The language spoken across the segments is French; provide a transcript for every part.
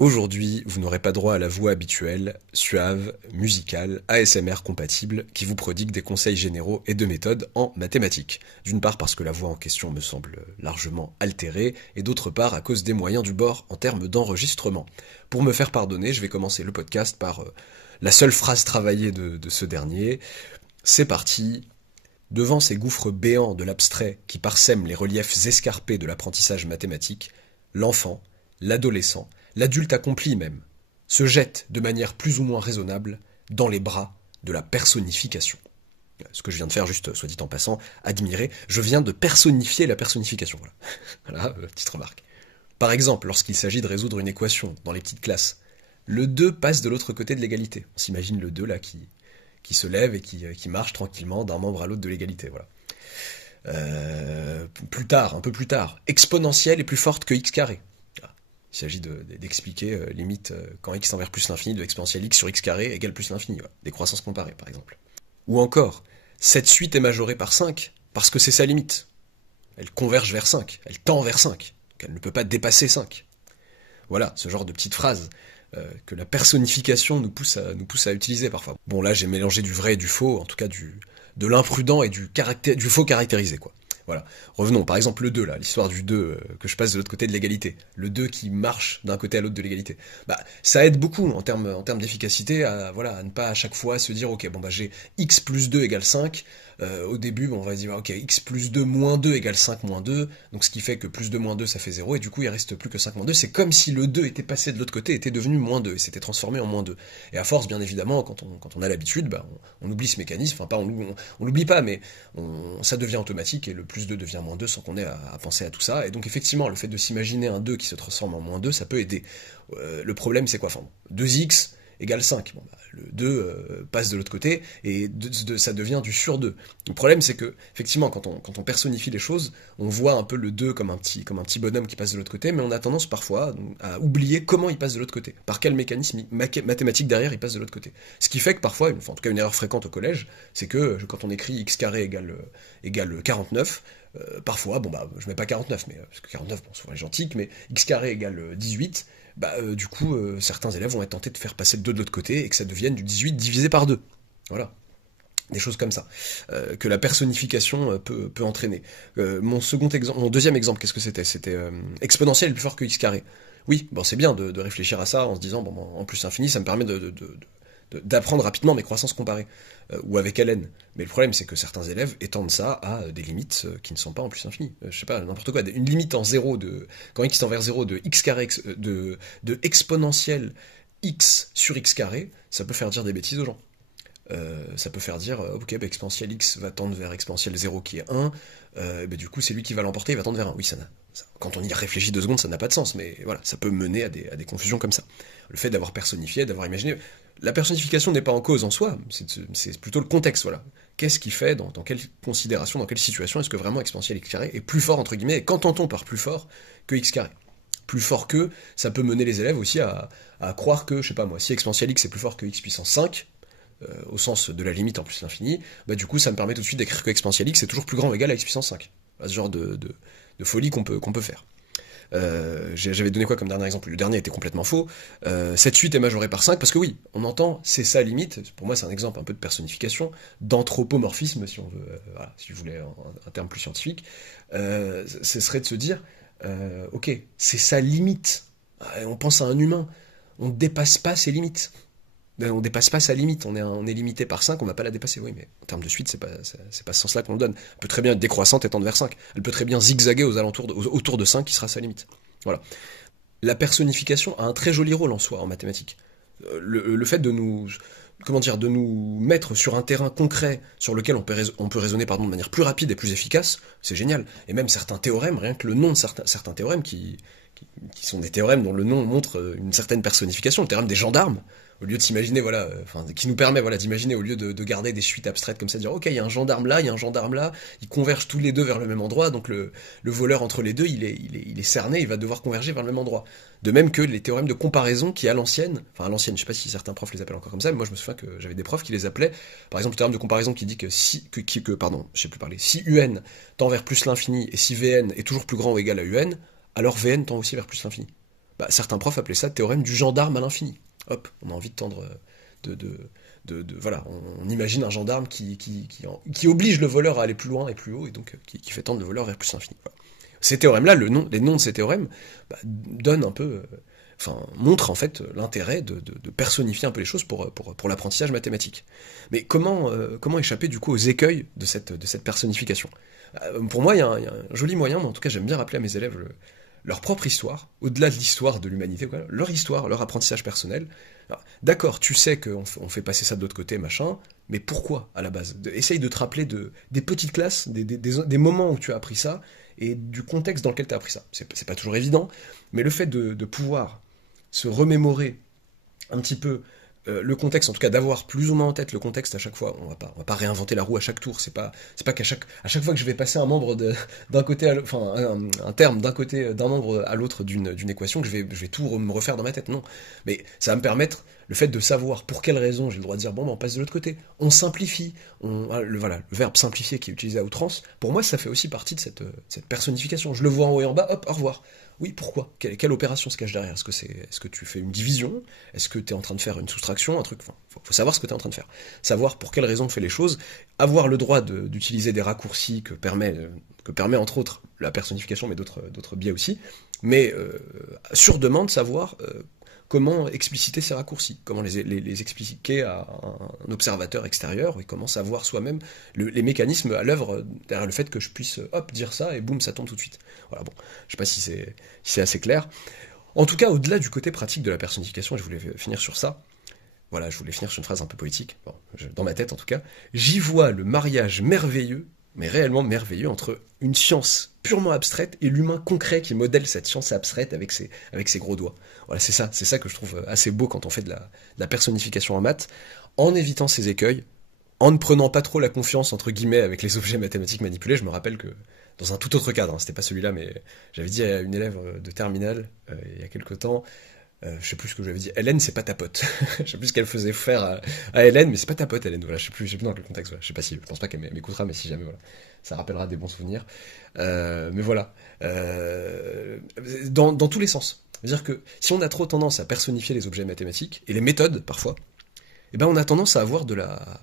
Aujourd'hui, vous n'aurez pas droit à la voix habituelle, suave, musicale, ASMR compatible, qui vous prodigue des conseils généraux et de méthodes en mathématiques. D'une part parce que la voix en question me semble largement altérée, et d'autre part à cause des moyens du bord en termes d'enregistrement. Pour me faire pardonner, je vais commencer le podcast par la seule phrase travaillée de ce dernier. C'est parti. Devant ces gouffres béants de l'abstrait qui parsèment les reliefs escarpés de l'apprentissage mathématique, l'enfant, l'adolescent, l'adulte accompli même, se jette de manière plus ou moins raisonnable dans les bras de la personnification. Ce que je viens de faire, juste, soit dit en passant, admirer, je viens de personnifier la personnification. Voilà, voilà petite remarque. Par exemple, lorsqu'il s'agit de résoudre une équation dans les petites classes, le 2 passe de l'autre côté de l'égalité. On s'imagine le 2 là qui se lève et qui marche tranquillement d'un membre à l'autre de l'égalité. Voilà. Plus tard, un peu plus tard, exponentielle est plus forte que x carré. Il s'agit d'expliquer limite quand x tend vers plus l'infini de exponentielle x sur x carré égale plus l'infini, voilà. Des croissances comparées par exemple. Ou encore, cette suite est majorée par 5 parce que c'est sa limite. Elle converge vers 5, elle tend vers 5, donc elle ne peut pas dépasser 5. Voilà, ce genre de petites phrases que la personnification nous pousse à utiliser parfois. Bon là j'ai mélangé du vrai et du faux, en tout cas de l'imprudent et du faux caractérisé quoi. Voilà. Revenons, par exemple le 2 là, l'histoire du 2 que je passe de l'autre côté de l'égalité. Le 2 qui marche d'un côté à l'autre de l'égalité. Bah, ça aide beaucoup en termes d'efficacité à ne pas à chaque fois se dire ok bon bah j'ai x plus 2 égale 5. Au début, bon, on va dire ok x plus 2 moins 2 égale 5 moins 2, donc ce qui fait que plus 2 moins 2 ça fait 0, et du coup il reste plus que 5 moins 2, c'est comme si le 2 était passé de l'autre côté, était devenu moins 2, et s'était transformé en moins 2. Et à force, bien évidemment, quand on a l'habitude, bah, on oublie ce mécanisme, enfin pas on l'oublie pas, mais ça devient automatique, et le plus 2 devient moins 2 sans qu'on ait à penser à tout ça, et donc effectivement, le fait de s'imaginer un 2 qui se transforme en moins 2, ça peut aider. Le problème c'est quoi, enfin, 2x égale 5. Bon, bah, le 2 passe de l'autre côté, et ça devient du sur 2. Le problème, c'est que, effectivement, quand on personnifie les choses, on voit un peu le 2 comme un petit bonhomme qui passe de l'autre côté, mais on a tendance parfois à oublier comment il passe de l'autre côté, par quel mécanisme mathématique derrière il passe de l'autre côté. Ce qui fait que parfois, en tout cas une erreur fréquente au collège, c'est que quand on écrit x carré égale 49, parfois, bon bah, je mets pas 49, mais, parce que 49, bon, souvent les gentil, mais x carré égale 18, bah, du coup, certains élèves vont être tentés de faire passer le 2 de l'autre côté et que ça devienne du 18 divisé par 2. Voilà. Des choses comme ça, que la personnification peut entraîner. Mon deuxième exemple, qu'est-ce que c'était? C'était exponentielle est plus fort que x carré. Oui, bon, c'est bien de réfléchir à ça en se disant, bon, en plus infini, ça me permet d'apprendre rapidement mes croissances comparées, ou avec ln. Mais le problème, c'est que certains élèves étendent ça à des limites qui ne sont pas en plus infini. Je sais pas, n'importe quoi. Une limite en 0 quand x tend vers 0 de x carré, de exponentielle x sur x carré, ça peut faire dire des bêtises aux gens. Ça peut faire dire, ok, bah, exponentielle x va tendre vers exponentielle 0 qui est 1, bah, du coup c'est lui qui va l'emporter, il va tendre vers 1. Oui, quand on y réfléchit 2 secondes, ça n'a pas de sens, mais voilà, ça peut mener à des confusions comme ça. Le fait d'avoir personnifié, d'avoir imaginé... La personnification n'est pas en cause en soi, c'est plutôt le contexte, voilà. Qu'est-ce qui fait, dans quelle considération, dans quelle situation, est-ce que vraiment exponentielle x carré est plus fort, entre guillemets, et qu'entend-on par plus fort que x carré? Plus fort que, ça peut mener les élèves aussi à croire que, je sais pas moi, si exponentielle x est plus fort que x puissance 5, au sens de la limite en plus l'infini, bah du coup ça me permet tout de suite d'écrire que exponentielle x est toujours plus grand ou égal à x puissance 5. Ce genre de folie qu'on peut faire. J'avais donné quoi comme dernier exemple? Le dernier était complètement faux. Cette suite est majorée par 5 parce que oui, on entend, c'est sa limite. Pour moi, c'est un exemple un peu de personnification, d'anthropomorphisme, si on veut, voilà, si je voulais un terme plus scientifique. Ce serait de se dire, ok, c'est sa limite. On pense à un humain, on ne dépasse pas ses limites. On dépasse pas sa limite, on est limité par 5, on va pas la dépasser, oui, mais en termes de suite, c'est pas ce sens-là qu'on le donne. Elle peut très bien être décroissante et tendre vers 5. Elle peut très bien zigzaguer autour de 5 qui sera sa limite. Voilà. La personnification a un très joli rôle en soi, en mathématiques. Le fait de nous mettre sur un terrain concret sur lequel on peut raisonner de manière plus rapide et plus efficace, c'est génial. Et même certains théorèmes, rien que le nom de certains théorèmes qui sont des théorèmes dont le nom montre une certaine personnification, le théorème des gendarmes, au lieu de s'imaginer, voilà, qui nous permet, voilà, d'imaginer, au lieu de garder des suites abstraites comme ça, de dire, ok, il y a un gendarme là, il y a un gendarme là, ils convergent tous les deux vers le même endroit, donc le voleur entre les deux, il est cerné, il va devoir converger vers le même endroit. De même que les théorèmes de comparaison qui, à l'ancienne, je sais pas si certains profs les appellent encore comme ça, mais moi je me souviens que j'avais des profs qui les appelaient, par exemple, le théorème de comparaison qui dit que si un tend vers plus l'infini et si Vn est toujours plus grand ou égal à un, alors Vn tend aussi vers plus l'infini. certains profs appelaient ça théorème du gendarme à l'infini. Hop, on a envie de tendre, voilà, on imagine un gendarme qui oblige le voleur à aller plus loin et plus haut, et donc qui fait tendre le voleur vers plus l'infini. Voilà. Ces théorèmes-là, les noms de ces théorèmes, donnent un peu, montrent en fait l'intérêt de personnifier un peu les choses pour l'apprentissage mathématique. Mais comment échapper du coup aux écueils de cette personnification? Pour moi, il y a un joli moyen, mais en tout cas j'aime bien rappeler à mes élèves leur propre histoire, au-delà de l'histoire de l'humanité, leur histoire, leur apprentissage personnel. D'accord, tu sais qu'on fait passer ça de l'autre côté, machin, mais pourquoi à la base? Essaye de te rappeler des petites classes, des moments où tu as appris ça, et du contexte dans lequel tu as appris ça. C'est pas toujours évident, mais le fait de pouvoir se remémorer un petit peu le contexte, en tout cas d'avoir plus ou moins en tête le contexte à chaque fois. On va pas réinventer la roue à chaque tour. C'est pas qu'à chaque fois que je vais passer un membre d'un côté, un terme d'un côté d'un membre à l'autre d'une équation que je vais tout me refaire dans ma tête. Non, mais ça va me permettre le fait de savoir pour quelle raison j'ai le droit de dire bon, on passe de l'autre côté. On simplifie. Le verbe simplifier qui est utilisé à outrance. Pour moi, ça fait aussi partie de cette personnification. Je le vois en haut et en bas. Hop, au revoir. Oui, pourquoi? Quelle opération se cache derrière? Est-ce que tu fais une division? Est-ce que tu es en train de faire une soustraction? Un truc, faut savoir ce que tu es en train de faire. Savoir pour quelle raison on fait les choses. Avoir le droit d'utiliser des raccourcis que permet entre autres la personnification, mais d'autres biais aussi. Mais sur demande, savoir comment expliciter ces raccourcis, comment les expliquer à un observateur extérieur, et comment savoir soi-même les mécanismes à l'œuvre derrière le fait que je puisse dire ça et boum, ça tombe tout de suite. Voilà, bon, je sais pas si c'est assez clair. En tout cas, au-delà du côté pratique de la personnification, je voulais finir sur ça. Voilà, je voulais finir sur une phrase un peu poétique, dans ma tête en tout cas. J'y vois le mariage merveilleux, mais réellement merveilleux, entre une science purement abstraite et l'humain concret qui modèle cette science abstraite avec ses gros doigts. Voilà, c'est ça que je trouve assez beau quand on fait de la personnification en maths, en évitant ces écueils, en ne prenant pas trop la confiance, entre guillemets, avec les objets mathématiques manipulés. Je me rappelle que, dans un tout autre cadre, c'était pas celui-là, mais j'avais dit à une élève de terminale, il y a quelque temps, je sais plus ce que j'avais dit. Hélène, c'est pas ta pote. Je sais plus ce qu'elle faisait faire à Hélène, mais c'est pas ta pote, Hélène. Voilà, je sais plus dans quel contexte. Voilà. Je sais pas si, je pense pas qu'elle m'écoutera, mais si jamais, voilà, ça rappellera des bons souvenirs. Mais voilà, dans tous les sens. C'est-à-dire que si on a trop tendance à personnifier les objets mathématiques et les méthodes parfois, eh ben on a tendance à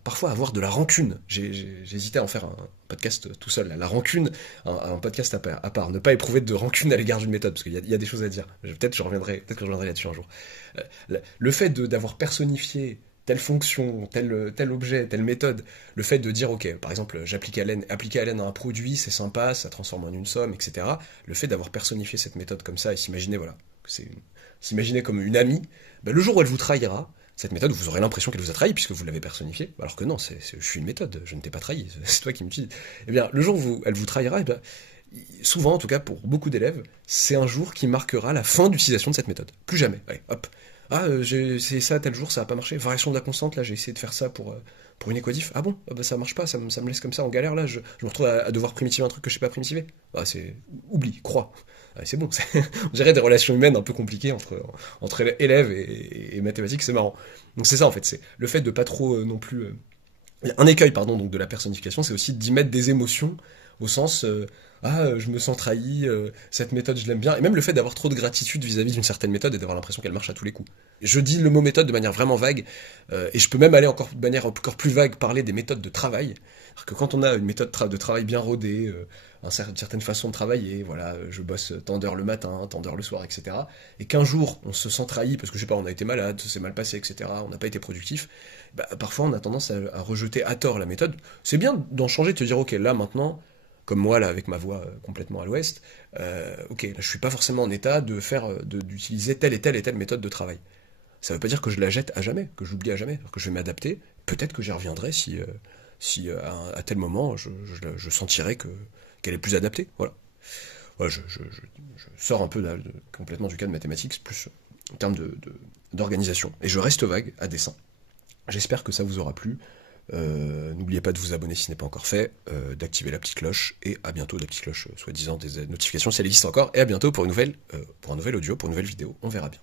parfois avoir de la rancune. J'ai hésité à en faire un podcast tout seul. La rancune, un podcast à part. Ne pas éprouver de rancune à l'égard d'une méthode, parce qu'il y a des choses à dire. Peut-être que je reviendrai là-dessus un jour. Le fait d'avoir personnifié telle fonction, tel objet, telle méthode, le fait de dire, ok, par exemple, appliquer à Hélène un produit, c'est sympa, ça transforme en une somme, etc. Le fait d'avoir personnifié cette méthode comme ça et s'imaginer, voilà, s'imaginer comme une amie, ben, le jour où elle vous trahira, cette méthode, vous aurez l'impression qu'elle vous a trahi puisque vous l'avez personnifiée, alors que non, je suis une méthode, je ne t'ai pas trahi, c'est toi qui m'utilises. Eh bien, le jour où elle vous trahira, eh bien, souvent, en tout cas pour beaucoup d'élèves, c'est un jour qui marquera la fin d'utilisation de cette méthode. Plus jamais. Allez, hop. C'est ça, tel jour, ça n'a pas marché. Variation de la constante, là, j'ai essayé de faire ça pour une équodif. Ah bon, ça marche pas, ça me laisse comme ça en galère, là, je me retrouve à devoir primitiver un truc que je sais pas primitiver. Oublie, crois. C'est bon, on dirait des relations humaines un peu compliquées entre élèves et mathématiques, c'est marrant. Donc c'est ça en fait, c'est le fait de pas trop non plus... Un écueil, pardon, donc de la personnification, c'est aussi d'y mettre des émotions, au sens, je me sens trahi, cette méthode je l'aime bien, et même le fait d'avoir trop de gratitude vis-à-vis d'une certaine méthode et d'avoir l'impression qu'elle marche à tous les coups. Je dis le mot méthode de manière vraiment vague, et je peux même aller de manière encore plus vague parler des méthodes de travail. Alors que quand on a une méthode de travail bien rodée, une certaine façon de travailler, voilà, je bosse tant d'heures le matin, tant d'heures le soir, etc. Et qu'un jour on se sent trahi parce que je sais pas, on a été malade, ça s'est mal passé, etc. On n'a pas été productif. Parfois on a tendance à rejeter à tort la méthode. C'est bien d'en changer, de te dire ok, là maintenant, comme moi là avec ma voix complètement à l'ouest, ok, là je suis pas forcément en état d'utiliser telle et telle méthode de travail. Ça veut pas dire que je la jette à jamais, que je l'oublie à jamais, alors que je vais m'adapter. Peut-être que j'y reviendrai si à tel moment je sentirai qu'elle est plus adaptée. Voilà. Voilà, je sors un peu complètement du cadre mathématique, plus en termes d'organisation. Et je reste vague à dessein. J'espère que ça vous aura plu. N'oubliez pas de vous abonner si ce n'est pas encore fait, d'activer la petite cloche, et à bientôt, la petite cloche soi-disant des notifications si elle existe encore, et à bientôt pour un nouvel audio, pour une nouvelle vidéo, on verra bien.